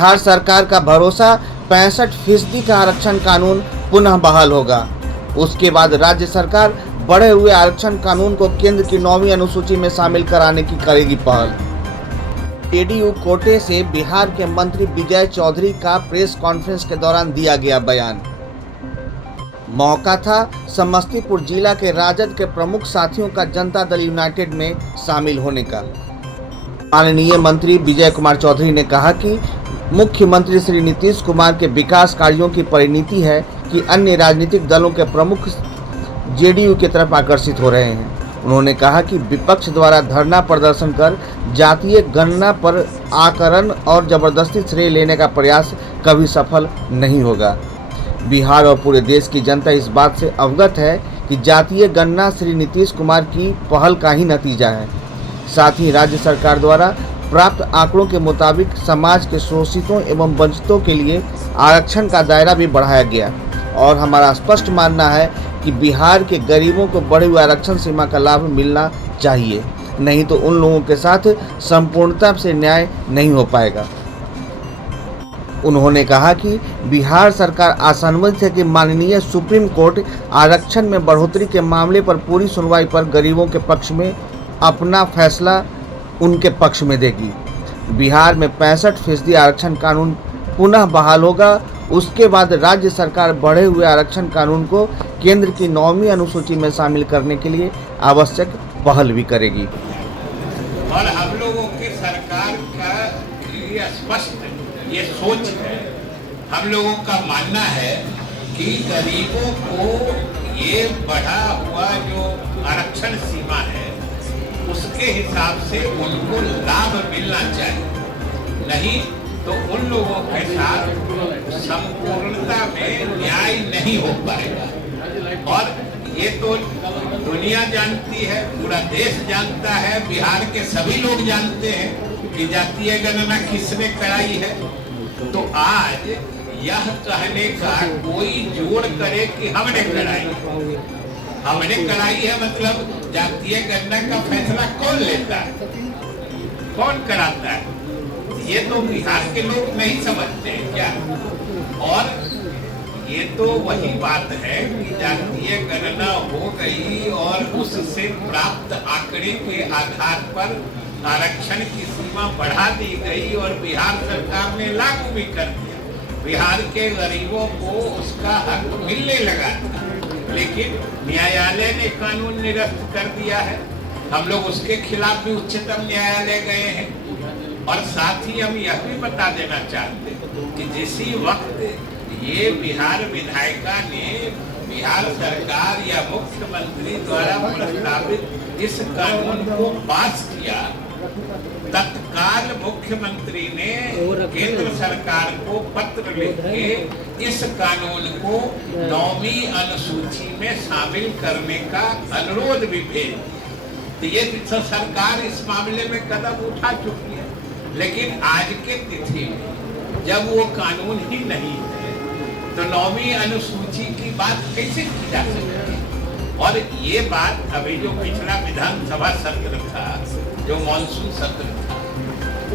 बिहार सरकार का भरोसा 65% का आरक्षण कानून पुनः बहाल होगा। उसके बाद राज्य सरकार बढ़े हुए आरक्षण कानून को केंद्र की 9वीं अनुसूची में शामिल कराने की करेगी पहल। जेडीयू कोटे से बिहार के मंत्री विजय चौधरी का प्रेस कॉन्फ्रेंस के दौरान दिया गया बयान। मौका था समस्तीपुर जिला के राजद के प्रमुख साथियों का जनता दल यूनाइटेड में शामिल होने का। माननीय मंत्री विजय कुमार चौधरी ने कहा कि मुख्यमंत्री श्री नीतीश कुमार के विकास कार्यों की परिणति है कि अन्य राजनीतिक दलों के प्रमुख जेडीयू की तरफ आकर्षित हो रहे हैं। उन्होंने कहा कि विपक्ष द्वारा धरना प्रदर्शन कर जातीय गणना पर आकलन और जबरदस्ती श्रेय लेने का प्रयास कभी सफल नहीं होगा। बिहार और पूरे देश की जनता इस बात से अवगत है कि जातीय गणना श्री नीतीश कुमार की पहल का ही नतीजा है। साथ ही राज्य सरकार द्वारा प्राप्त आंकड़ों के मुताबिक समाज के शोषितों एवं वंचितों के लिए आरक्षण का दायरा भी बढ़ाया गया और हमारा स्पष्ट मानना है कि बिहार के गरीबों को बढ़े हुए आरक्षण सीमा का लाभ मिलना चाहिए, नहीं तो उन लोगों के साथ संपूर्णता से न्याय नहीं हो पाएगा। उन्होंने कहा कि बिहार सरकार आशान्वित है कि माननीय सुप्रीम कोर्ट आरक्षण में बढ़ोतरी के मामले पर पूरी सुनवाई पर गरीबों के पक्ष में अपना फैसला उनके पक्ष में देगी। बिहार में 65% आरक्षण कानून पुनः बहाल होगा। उसके बाद राज्य सरकार बढ़े हुए आरक्षण कानून को केंद्र की 9वीं अनुसूची में शामिल करने के लिए आवश्यक पहल भी करेगी। और हम लोगों की सरकार का ये स्पष्ट ये सोच है, हम लोगों का मानना है कि गरीबों को ये बढ़ा हुआ जो आरक्षण सीमा है उसके हिसाब से उनको लाभ मिलना चाहिए, नहीं तो उन लोगों के साथ संपूर्णता में न्याय नहीं हो पाएगा। और ये तो दुनिया जानती है, पूरा देश जानता है, बिहार के सभी लोग जानते हैं कि जातीय गणना किसने कराई है। तो आज यह कहने का कोई जोर करे कि हमने कराई है मतलब जातीय गणना का फैसला कौन लेता है, कौन कराता है, ये तो बिहार के लोग नहीं समझते हैं क्या। और ये तो वही बात है कि जातीय गणना हो गई और उससे प्राप्त आंकड़े के आधार पर आरक्षण की सीमा बढ़ा दी गई और बिहार सरकार ने लागू भी कर दिया। बिहार के गरीबों को उसका हक मिलने लगा, लेकिन न्यायालय ने कानून निरस्त कर दिया है। हम लोग उसके खिलाफ भी उच्चतम न्यायालय गए हैं। और साथ ही हम यह भी बता देना चाहते हैं कि जिसी वक्त ये बिहार विधायिका ने बिहार सरकार या मुख्यमंत्री द्वारा प्रस्तावित इस कानून को पास किया, तत्काल मुख्यमंत्री ने केंद्र सरकार को पत्र लिख के इस कानून को 9वीं अनुसूची में शामिल करने का अनुरोध भी भेज दिया। तो ये सरकार इस मामले में कदम उठा चुकी है, लेकिन आज के तिथि में जब वो कानून ही नहीं है तो 9वीं अनुसूची की बात कैसे की जा सकती है। और ये बात अभी जो पिछला विधानसभा सत्र था, जो मॉनसून सत्र था,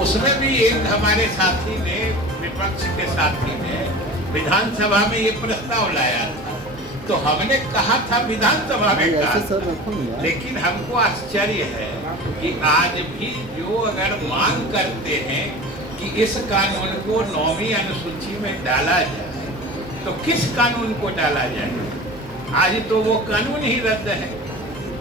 उसमें भी एक हमारे साथी ने, विपक्ष के साथी ने विधानसभा में ये प्रस्ताव लाया था। तो हमने कहा था विधानसभा में कहा, लेकिन हमको आश्चर्य है कि आज भी जो अगर मांग करते हैं कि इस कानून को 9वीं अनुसूची में डाला जाए, तो किस कानून को डाला जाए? आज तो वो कानून ही रद्द है।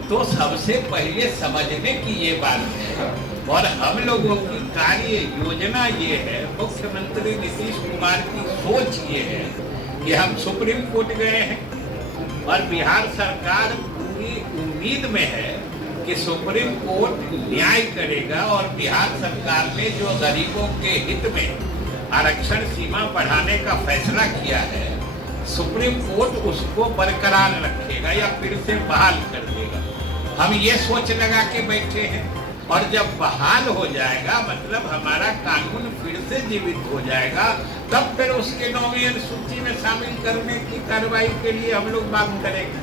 तो सबसे पहले समझने की ये बात है। और हम लोगों की कार्य योजना ये है, मुख्यमंत्री नीतीश कुमार की सोच ये है कि हम सुप्रीम कोर्ट गए हैं और बिहार सरकार पूरी उम्मीद में है कि सुप्रीम कोर्ट न्याय करेगा और बिहार सरकार ने जो गरीबों के हित में आरक्षण सीमा बढ़ाने का फैसला किया है, सुप्रीम कोर्ट उसको बरकरार रखेगा या फिर से बहाल कर देगा। हम ये सोच लगा के बैठे हैं और जब बहाल हो जाएगा, मतलब हमारा कानून फिर से जीवित हो जाएगा, तब फिर उसके 9वीं अनुसूची में शामिल करने की कार्रवाई के लिए हम लोग बात करेंगे।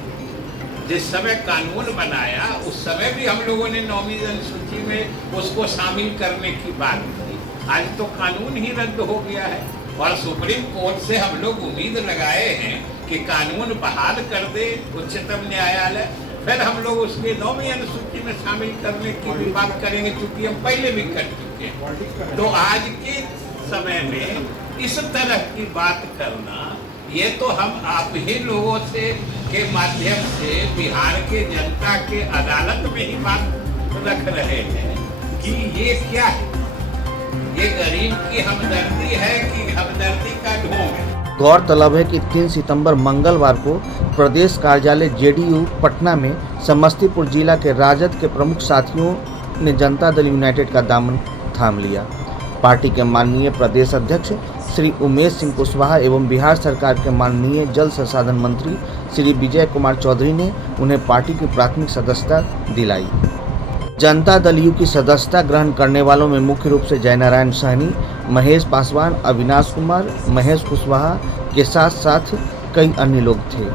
जिस समय कानून बनाया उस समय भी हम लोगों ने 9वीं अनुसूची में उसको शामिल करने की बात की। आज तो कानून ही रद्द हो गया है और सुप्रीम कोर्ट से हम लोग उम्मीद लगाए हैं कि कानून बहाल कर दे उच्चतम न्यायालय, फिर हम लोग उसके 9वीं अनुसूची में शामिल करने की भी बात करेंगे, क्योंकि हम पहले भी कर चुके हैं। तो आज के समय में इस तरह की बात करना, ये तो हम आप ही लोगों से के माध्यम से बिहार के जनता के अदालत में ही बात रख रहे हैं कि ये क्या है, ये गरीब की हमदर्दी है कि हमदर्दी का ढोंग है। गौरतलब है कि 3 सितंबर मंगलवार को प्रदेश कार्यालय जेडीयू पटना में समस्तीपुर जिला के राजद के प्रमुख साथियों ने जनता दल यूनाइटेड का दामन थाम लिया। पार्टी के माननीय प्रदेश अध्यक्ष श्री उमेश सिंह कुशवाहा एवं बिहार सरकार के माननीय जल संसाधन मंत्री श्री विजय कुमार चौधरी ने उन्हें पार्टी की प्राथमिक सदस्यता दिलाई। जनता दल यू की सदस्यता ग्रहण करने वालों में मुख्य रूप से जयनारायण सहनी, महेश पासवान, अविनाश कुमार, महेश कुशवाहा के साथ साथ कई अन्य लोग थे।